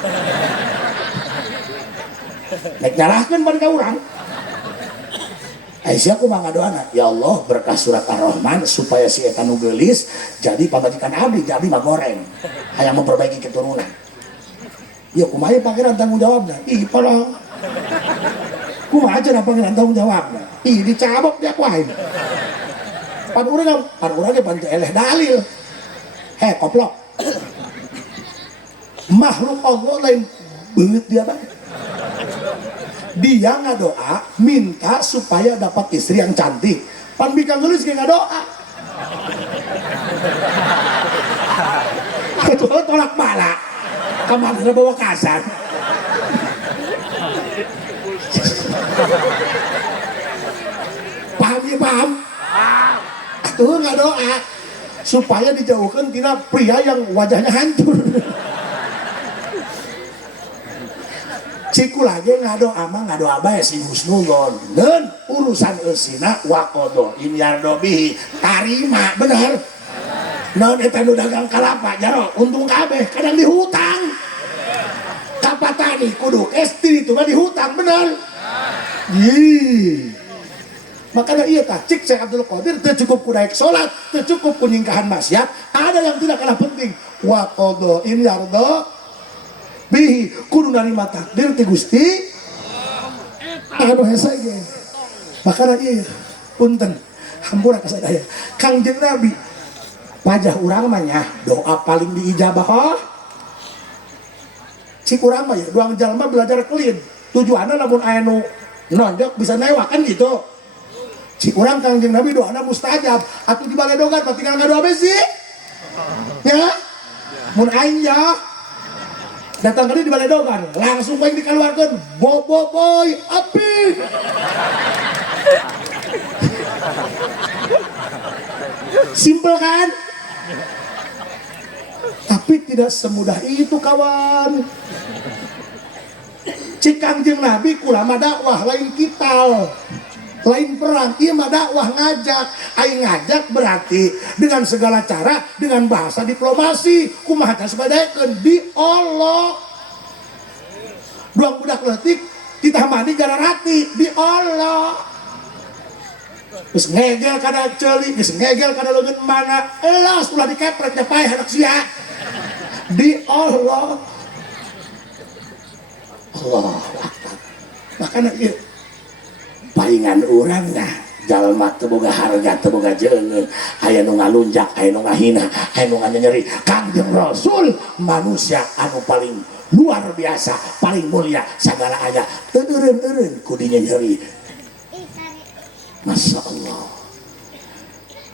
Nek nyalahkeun ban ka urang. Aisyah aku mah ngadoana, ya Allah berkah surat Ar-Rahman supaya si eta nu geulis jadi pamajikan abdi, jadi mah goreng. Hayang memperbaiki keturunan. Ya kumaha pangeran tanggung jawabna? Ih parah. Kumaha aja pangeran tanggung jawabna? Ih dicabok dia wae. Pan urang ge pan eleh dalil. He koplok. Makhluk Allah lain beungeut dia banget. Dia ngadoa minta supaya dapat istri yang cantik. Pan bikang gelis ge ngadoa. Itu tolak bala. Kamana bawa kasar. Paham ya paham? Tuh ngadoa supaya dijauhkan tina pria yang wajahnya hancur. Ciku lagi ngadoa mah ngadoa bae si husnuzon. Dan urusan eusina waqodo imyardo bihi tarima bener. Naon eta nu dagang kalapa jaro untung kabeh kadang dihutang. Ka patani kudu esti itu mah dihutang bener. Makanya iya tah cik Syekh Abdul Qadir teu cukup ku daek salat, teu cukup ku nyingkahan maksiat, ada yang tidak kalah penting waqodo imyardo bihi kudu narima takdir ti Gusti anu hese ge. Makana ieu punten hampura ka sadaya Kangjeng Nabi pajah urang mah nya doa paling diijabah cik urang mah ya doang jalma belajar kelin tujuanna lamun aya nu nonjok bisa newak kan gitu. Cik urang Kangjeng Nabi doana mustajab atuh di baledogan mah tinggal ngadoa we sih ya mun aing ya datang kali di baledogan langsung baik dikeluarkan boy api simpel kan tapi tidak semudah itu kawan. Cik Kangjeng Nabi kulama dakwah lain kital lain perang, iya mah dakwah ngajak. Aing ngajak berarti dengan segala cara, dengan bahasa diplomasi kumaha teh sebadekeun diolok. Duang budak leutik ditamani gara rati diolok. Geus ngegel kana ceuli, geus ngegel kana leungeun mana, elas ulah dikeprek teh paeh anak sia. Diolok. Allahu Akbar. Makana ieu palingan urang nah jalma teu boga harga teu boga jeungeun aya nu ngalunjak aya nu ngahina aya nu nganyeri Kangjeng Rasul manusia anu paling luar biasa paling mulia sagala aya teu eureun-eureun ku dinya nyeri. Masya Allah.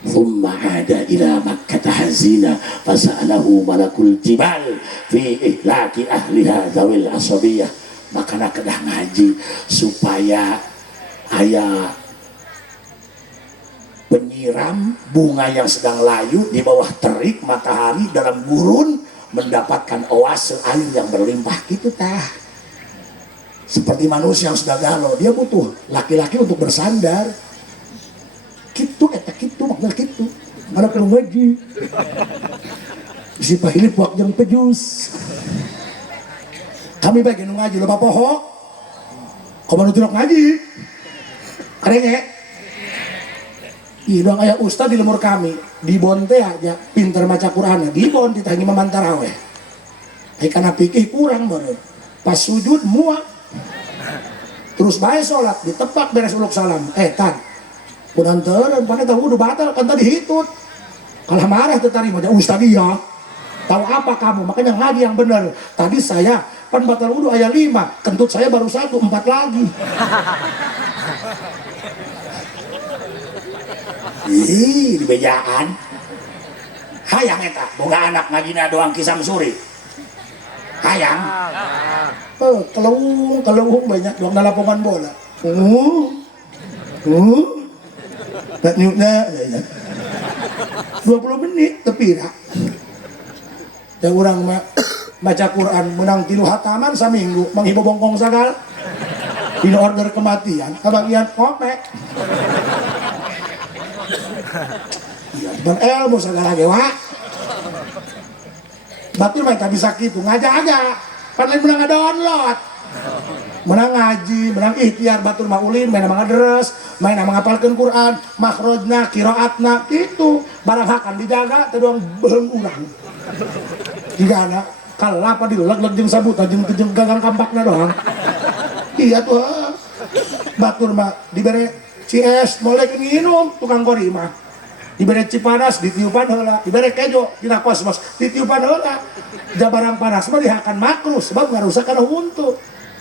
Thumma ada ila Makkah hazina fasa'alahu malakul jibal fi ihlaki ahliha zawil asabiyah. Makana kedah ngaji supaya aya penyiram bunga yang sedang layu di bawah terik matahari dalam gurun mendapatkan oase air yang berlimpah gitu tah. Seperti manusia yang sudah galau dia butuh laki-laki untuk bersandar gitu eta kitu makna kitu mana kalau ngaji si pahilip wak jam pejus kami bagian ngaji loba poho komando tidak ngaji karenge iya doang ayah ustad di lemur kami di bon teh aja pinter maca Quran di bon ditangi maman taraweh karena pikir kurang baru pas sujud muak terus bae sholat ditepak beres uluk salam tan punanteun pane tahu udah batal kan tadi hitut kalah marah teu tarima ustad iya tahu apa kamu makanya ngaji yang benar tadi saya pan batal wudu aya 5 kentut saya baru 1 4 lagi. Ih di bejaan hayang eta boga anak ngajina doang kisam suri hayang kelung banyak doang lapangan bola tak nyukna 20 menit tepira dan orang baca Quran menang 3 hataman saminggu menghibo bongkong sagal in order kematian kebagian kopek ya dan ilmu segala gewa batur mereka bisa gitu ngajak-ngajak kan lain menang download menang ngaji menang ikhtiar batur maulin main nama ngadres main nama ngapalkeun Quran makhrajna qiraatna itu barang hakan dijaga teh doang beung urang jika anak kalapa dilulag jeung sabuta jeung gagang kampakna doang iya tuh batur mah dibere CS boleh nginum tukang kori mah dibere cipanas ditiupan heula dibere kejo dina kosmos ditiupan heula da barang panas mah dihakan makrus sebab ngarusak kana huntu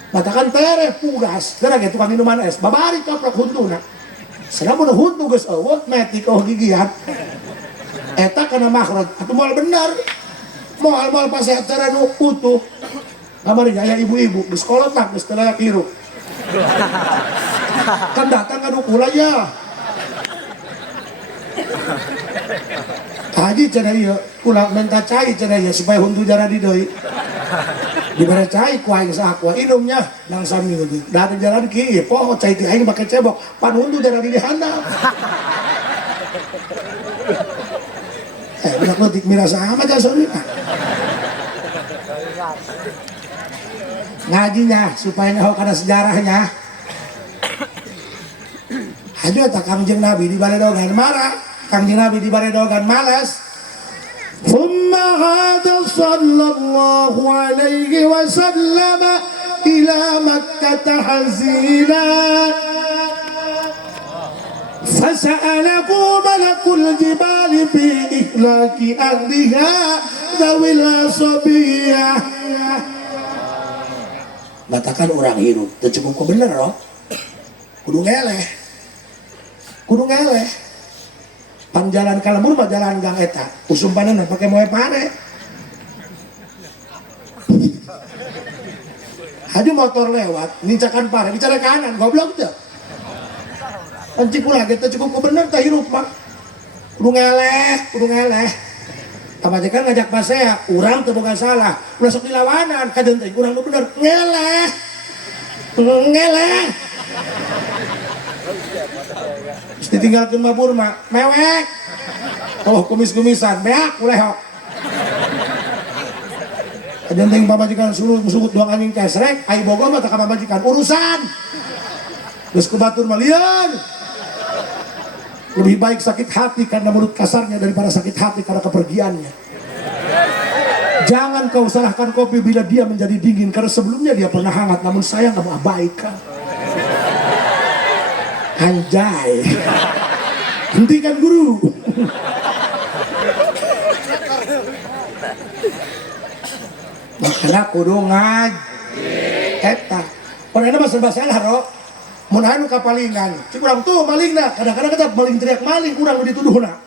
matakan tereh pugas gara ge tukang minuman es babari coplok huntuna sanamun huntu geus eueuh metik gigian eta kana makhraj atuh moal bener moal pas acara nu utuh kamari aya ibu-ibu geus kolot mah geus teu layak hirup kan datang kan ukula ya haji cenah ieu ulah minta cai cenah ieu supaya huntu jara di deui dibere cai ku aing sakwa inumnya nang sami gitu dari jalan kieu poho cai ti aing make cebok pan undu jalan di handap budak leutik mirasa sama aja sorina ngajinya supaya nyaho kana sejarahnya haju eta Kangjeng Nabi di Baredogan marah Kangjeng Nabi di Baredogan males ثم عاد صلى الله عليه وسلم إلى مكة حزينا فسأله ملك الجبال في إهلاك أهلها ذوي العصبية. Katakan orang hidup, itu cukup bener loh. Kudu ngeleh. Panjalan kalembur mah jalan gang eta usumpanana pake moe pare haju motor lewat nincakan pare bicara kanan goblok tuh encik ulah kita cukup bener teh hirup mah kudu ngeleh tamajekan ngajak pasea urang teu boga salah ulah sok dilawanan kajeun teh urang nu bener ngeleh ditinggalkan mabur mah mewek kumis-kumisan beak ulehok aja ting pamajikan suruh doang anjing kesrek ai bogo mah tak pamajikan urusan geus kebatur mah lieur lebih baik sakit hati karena mulut kasarnya daripada sakit hati karena kepergiannya. Jangan kau salahkan kopi bila dia menjadi dingin karena sebelumnya dia pernah hangat namun saya nggak mau abaikan. Anjay, hentikan guru. Makanya kudu ngaji. Eta, pernah mah serba salah ro. Mun anu kapalingan, cik urang tuh malingna. Kadang-kadang kita maling teriak maling, urang dituduhna.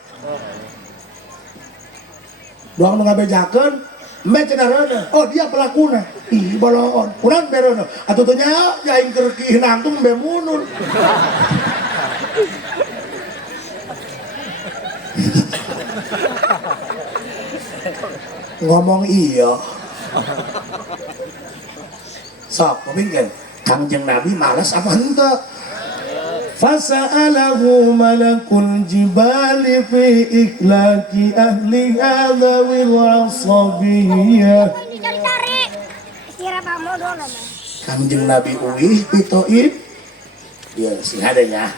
Doang nu ngabejakeun, embe cenah reuneuh. Oh dia pelakuna. Ih boloon. Urang bereuneuh. Atuh teh nya aing keur kieu nangtung embe munul. Ngomong iya sok pemingkan Kangjeng Nabi malas apa henteu fasa'alahu malakul jibali fi ikhlaki ahli hadawil asabiyah dicari-cari kira pamodol mah Kangjeng Nabi uih pitoib ya sih adanya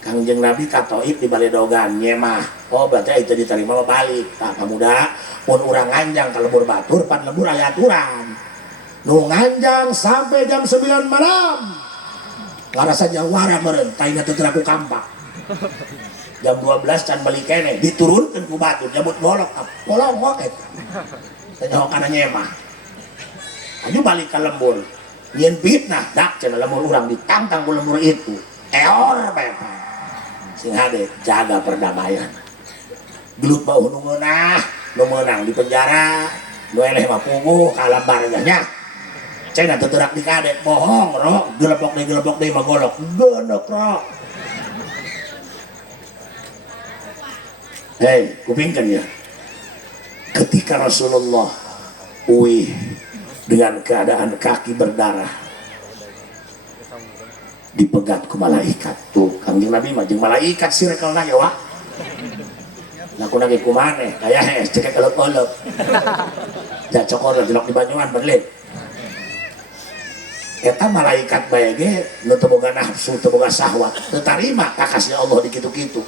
Kangjeng Nabi katoib di Baledogan nyemah oh berarti itu diterima balik tak pemuda pun urang nganjang ke lembur batur pan lembur aya aturan nu nganjang sampai jam 9 malam ngarasa jawara meureun taina teu teraku kampak jam 12 can balik keneh diturunkeun ku batur jabut bolok eta tanya kana nyemah aju balik ka lembur nyeun fitnah dak cenah lembur urang ditantang ku lembur itu eor bae sing hade jaga perdamaian gelut bau nu ngeunah nu meunang di penjara nu eleh mah puguh kalambarnya nya cenah teu teurak dikade bohong ro gelepok deui mah golok geundeuk ro hei kupingkeun ya ketika Rasulullah uih dengan keadaan kaki berdarah dipegat ku malaikat tuh Kangjeng Nabi mah jeung malaikat sirekelna ya wa naku nage kumane kayak hes cekek elep-elep da cokor dilok di Banyuwan berlin eta malaikat bae ge nu teu boga nafsu teu boga syahwat teu tarima kakasih Allah di kitu-kitu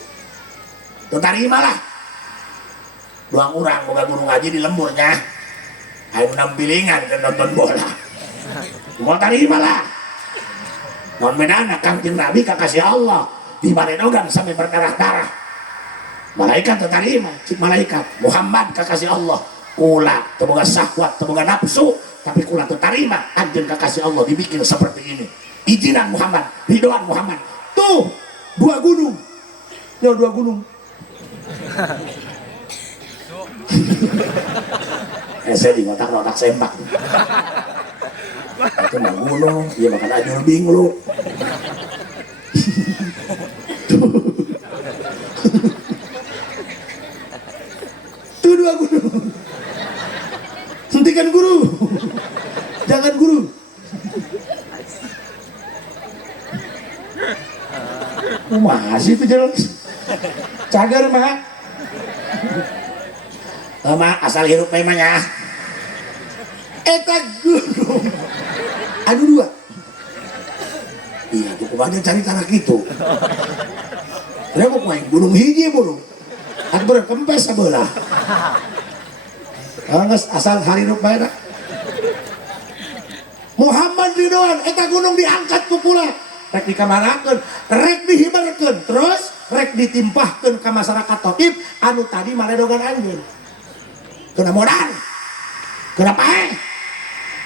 teu tarima lah doang urang boga guru ngaji di lemburnya aya nampilingan ke nonton bola mau tarima lah non medana Kangjeng Nabi kakasih Allah di Baredogan sampai berdarah-darah malaikat terima cik malaikat Muhammad kakasih Allah kula teboga syahwat teboga nafsu tapi kula terima anjeun kakasih Allah dibikin seperti ini izinan Muhammad ridhoan Muhammad tuh dua gunung saya di ngotak-ngotak sempak itu mah gunung dia makan ajur bing lu tuh dua gunung hentikan guru Jangan guru. Masih itu jelas. Cagar mah. Mak asal hirup memangnya. Eta gunung. Aduh dua. Iya, cukup aja cari tanah gitu. Dia mau main gunung hiji burung. Aku berkempes sebelah. Asal hirup memang. Muhammad Ridwan, eta gunung diangkat ku kula. Rek dikamarakeun, rek dihibarkeun, terus rek ditimpahkeun ka masyarakat Totib anu tadi maledogan anjeun. Kena modal. Kenapa?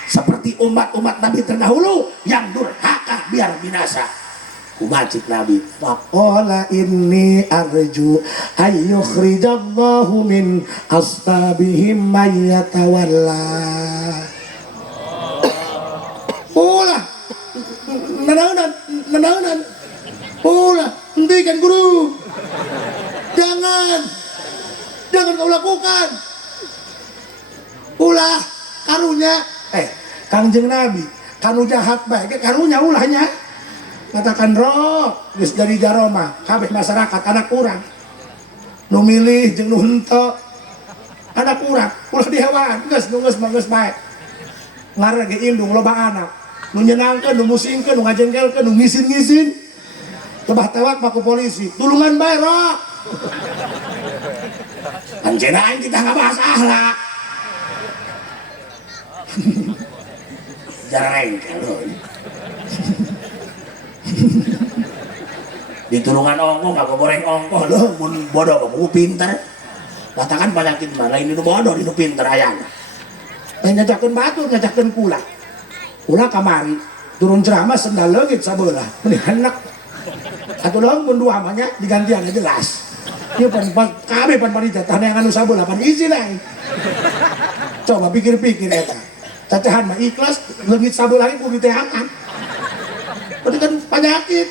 Seperti umat-umat Nabi terdahulu yang durhaka biar binasa. Kumacik Nabi. Faqala inni arju ayyukhrijallahu min astabihim mayyatawalla. Ulah. Nenaunan. Ulah. Hentikan guru. Jangan kau lakukan. Ulah karunya Kangjeng Nabi kanu jahat baik karunya ulahnya katakan roh geus dari jaroma kabeh masyarakat anak urang nu milih jeung nu henteu anak urang ulah dihewaan geus bae ngaran ge indung loba anak nu nyenangkeun nu musingkeun nu ngajengkelkeun nu ngisin-ngisin tebah tewak paku polisi tulungan bae roh anjeunna aing kita ngabahas akhlak jarang kalau ditulungan ongkoh nggak goreng ongkoh loh mun bodoh kamu pinter katakan penyakit mana ini bodoh ini pinter ayana nyajakeun batu nyajakeun kula kamari turun ceramah sendal leungit sabelah mending enak atuh dong mun dua amanya digantian jelas ieu pan kabeh pan panitia tah anu sabelah pan izin aing coba pikir-pikir eta cacahan mah ikhlas leungit sabelah ku diteakan berarti kan penyakit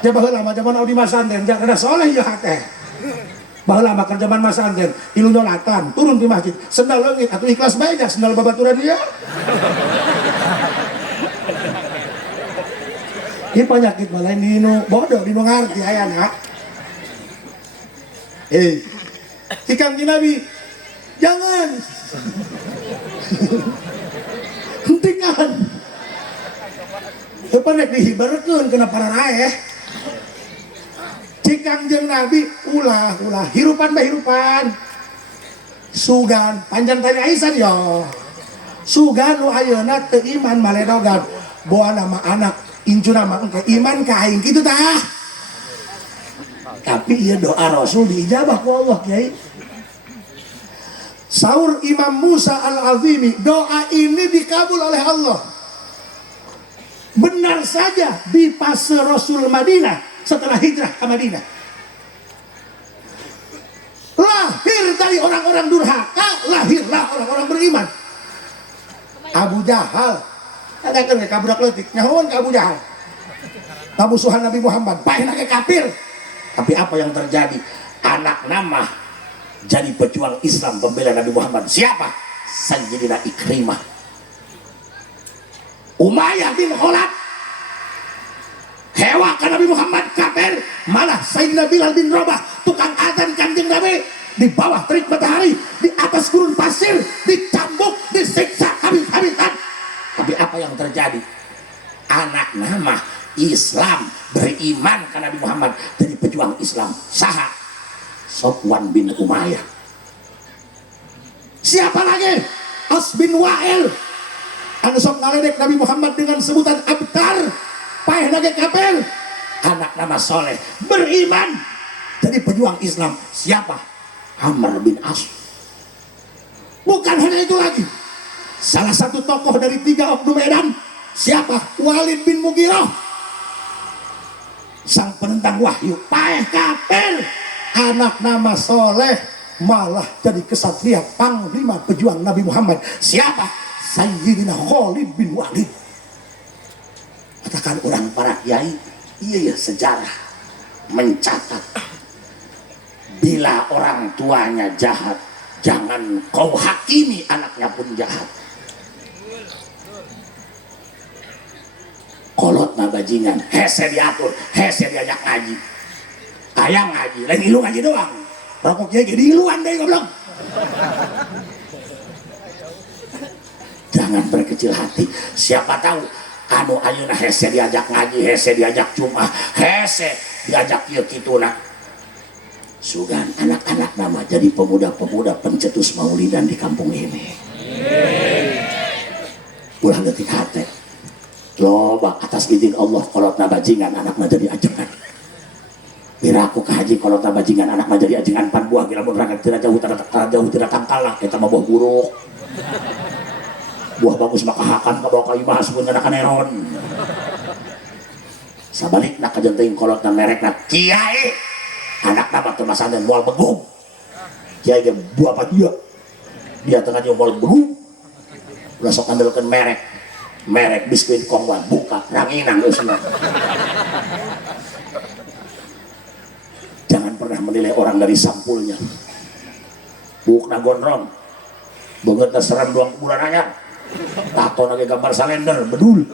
ya baheula mah zaman Audi Masanten jangan soleh ya teh baheula mah kerjaman Masanten ilu nyolatan turun di masjid sendal leungit atuh ikhlas bae nya sendal babaturan ieu ieu penyakit mah lain dinu bodoh dinu ngarti ayana si Kangjeng Nabi jangan hentikan depan dihibarkeun kena para raeh cik Kangjeng Nabi ulah hirupan sugan panjang tanya aisan yo sugan lu ayeuna teu iman maledogan boa nama anak injuna mah engke iman ka aing kitu tah tapi ieu doa Rasul diijabah ku Allah Kiai. Saur Imam Musa Al-Azimi, doa ini dikabul oleh Allah. Benar saja di fase Rasul Madinah setelah hijrah ke Madinah. Lahir dari orang-orang durhaka, lahirlah orang-orang beriman. Abu Jahal, ada kan kabudak leutik, nyahoan ke Abu Jahal. Musuhan Nabi Muhammad, paehna ke kafir. Tapi apa yang terjadi? Anak nama jadi pejuang Islam pembela Nabi Muhammad. Siapa? Sayyidina Ikrimah. Umayyah bin Khalaf hewa ke Nabi Muhammad kafir, malah Sayyidina Bilal bin Rabah tukang azan Kanjeng Nabi di bawah terik matahari di atas gurun pasir dicambuk disiksa habis-habisan. Tapi apa yang terjadi? Anak nama Islam beriman ke Nabi Muhammad dari pejuang Islam saha Sofwan bin Umayyah. Siapa lagi? As bin Wa'il anu sok ngaledek Nabi Muhammad dengan sebutan abtar paeh nage kafir. Anak nama soleh beriman jadi pejuang Islam. Siapa? Amr bin As. Bukan hanya itu lagi, salah satu tokoh dari 3 Oknum Medan. Siapa? Walid bin Mughirah, sang penentang wahyu paeh kafir. Anak nama soleh malah jadi kesatria panglima pejuang Nabi Muhammad. Siapa? Sayyidina Khalid bin Walid. Katakan orang para kiai, iya sejarah mencatat bila orang tuanya jahat, jangan kau hakimi anaknya pun jahat. kolot na bajingan hese diatur hese diajak ngaji ayang ngaji lain ilu ngaji doang rokok kiai jadi iluan deh goblok. Jangan berkecil hati, siapa tahu anu ayeuna hese diajak ngaji hese diajak Jumat hese diajak kieu kituna sugan anak-anak nama jadi pemuda-pemuda pencetus maulidan di kampung ini. Ulah detik hati loba atas izin Allah kolotna bajingan anakna jadi ajengan biraku ke haji kolotna bajingan anakna jadi ajengan pan buah kira mun berangkat tidak jauh tidak tangkalah kita mah buah buruk buah bagus maka hakan ke bawah kayu bahas pun kena kaneron sabalikna kajenting kolotna merekna kiai anak nama kemasan mual begung kiai ge buah apa dia tengah mual begung ulah sok andalkeun merek biskuit kongwan buka ranginang usna. Jangan pernah menilai orang dari sampulnya bukna gondrong beungeutna serem doang kuburan anyar tato lagi gambar salender bedul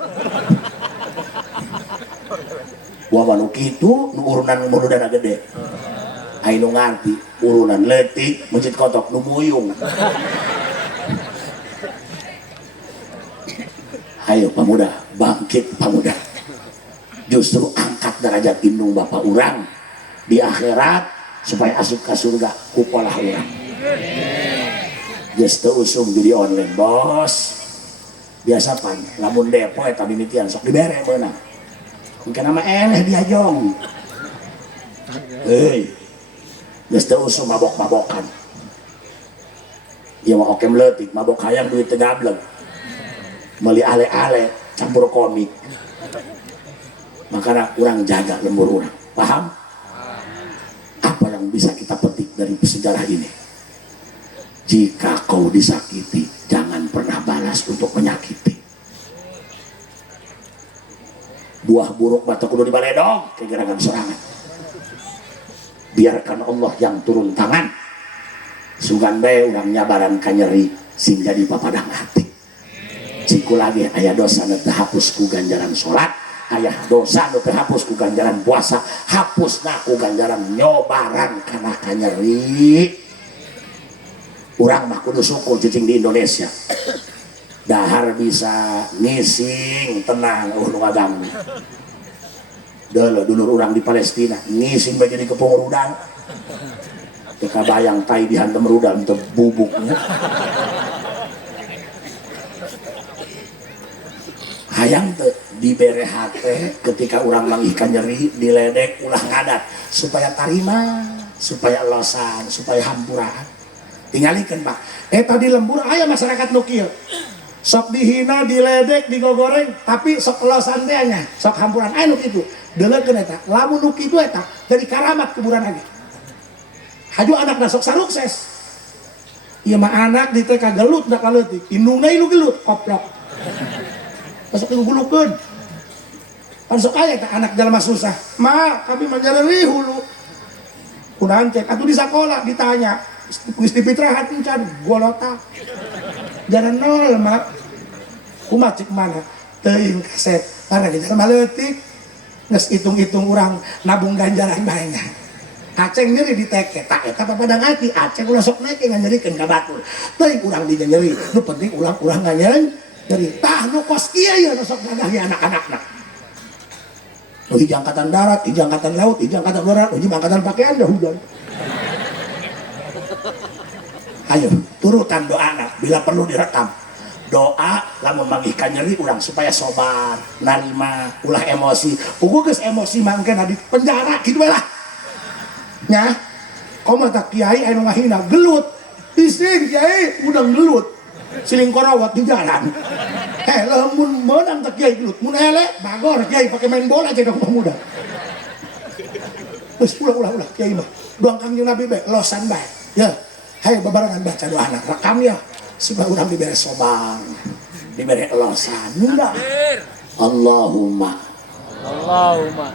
buah manu kitu nu urunan muludana gede anu ngarti urunan leutik mencit kotok nu muyung. Ayo pemuda, bangkit pemuda. Justru angkat derajat indung bapak urang di akhirat supaya asup ke surga kupolah urang. Geus teu usum judi online bos. Biasa pan, lamun depo eta mimitian sok dibere meunang. Mungkin nama eleh diajong. Heuy. Geus teu usum mabok-mabokan. Ieu mah oke mleutik, mabok hayang duit teu gableg. Meli ale-ale campur komik makanya kurang jaga lembur orang paham apa yang bisa kita petik dari sejarah ini jika kau disakiti jangan pernah balas untuk menyakiti buah buruk mata kudu dibaledog kegerakan serangan biarkan Allah yang turun tangan sugan bae urang nyabaran ka nyeri sing jadi papadang hati ciku lagi ayah dosa nu teu hapus ku ganjaran sholat ayah dosa nu teu hapus ku ganjaran puasa hapus ku ganjaran nyobaran kana kanyeri urang mah kudu syukur cicing di Indonesia dahar bisa ngising tenang nu ngaganggu dulur urang di Palestina ngising bae jadi kepung rudal teu kabayang tai dihantem rudal teu bubuknya hayang tuh dibere hate ketika orang mangihkan nyeri diledek ulah ngadat supaya tarima supaya losan supaya hampuraan tingalikeun Pak tadi lembur aya masyarakat nu kieu sok dihina diledek digogoreng tapi sok losan teh nya sok hampuran aya nu kitu deuleukeun eta lamun nu kitu eta dari karamat kuburan lagi haju anakna sok sarukses ieu mah anak di teh kagelut da kaleutik indungna ilu gelut koplok masuk ibu gulukeun masuk aya teh anak jalma susah ma kami manjareuih hulu kunaon cek atuh di sakola ditanya geus dipitrahat encan golota jaran nol ma kumaha cek mana teuing kaset karena di jalma leutik geus hitung-hitung urang nabung ganjaran bae nya aceng nyeri di teke tak eta papadang hati aceng ulah sok naik nganyerikeun ka batur teuing urang di nyeri nu penting urang nganyeri dari tah nu kos kieu ya sok gagah anak-anakna. Uji angkatan darat, uji angkatan laut, uji angkatan udara, uji angkatan pakaian dah hujan. Ayo turutan doana bila perlu direkam. Doa lamun mangihkan nyeri urang supaya sobar, narima, ulah emosi. Ugu geus emosi mangkena di penjara kitu lah. Nya, komo tak kiai anu ngahina gelut. Bising kiai udah gelut. Siling korawat di jalan lamun menang tak kiai gelut mun ele bagor kiai pakai main bola aja dong pemuda terus ulah kiai mah doang kangjeng Nabi bae losan bae ya hayu babarengan baca doa anak rekam ya supaya urang dibere sobang dibere losan nunda Allahumma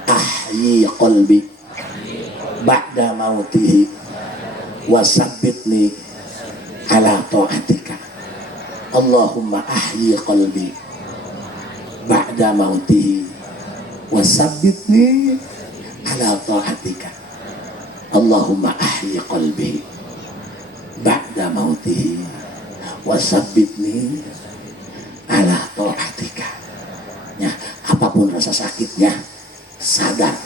ahyi qalbi ba'da mautihi wasabbitni ala ta'atika Allahumma ahyi qalbi ba'da mautihi wasabbitni ala ta'atika. Allahumma ahyi qalbi ba'da mautihi wasabbitni ala ta'atika. Ya, apapun rasa sakitnya, sadar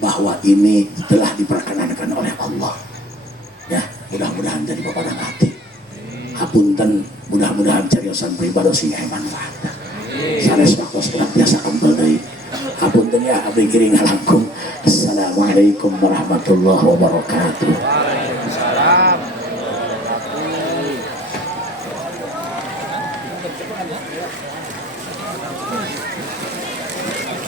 bahwa ini telah diperkenankan oleh Allah. Ya, mudah-mudahan jadi paparan hati. Hapunten, mudah-mudahan cariosan pribadi sing manfaat. Sanes waktu setelah biasa kembal deui. Hapunten ya abdi kiring langkung. Assalamualaikum warahmatullahi wabarakatuh.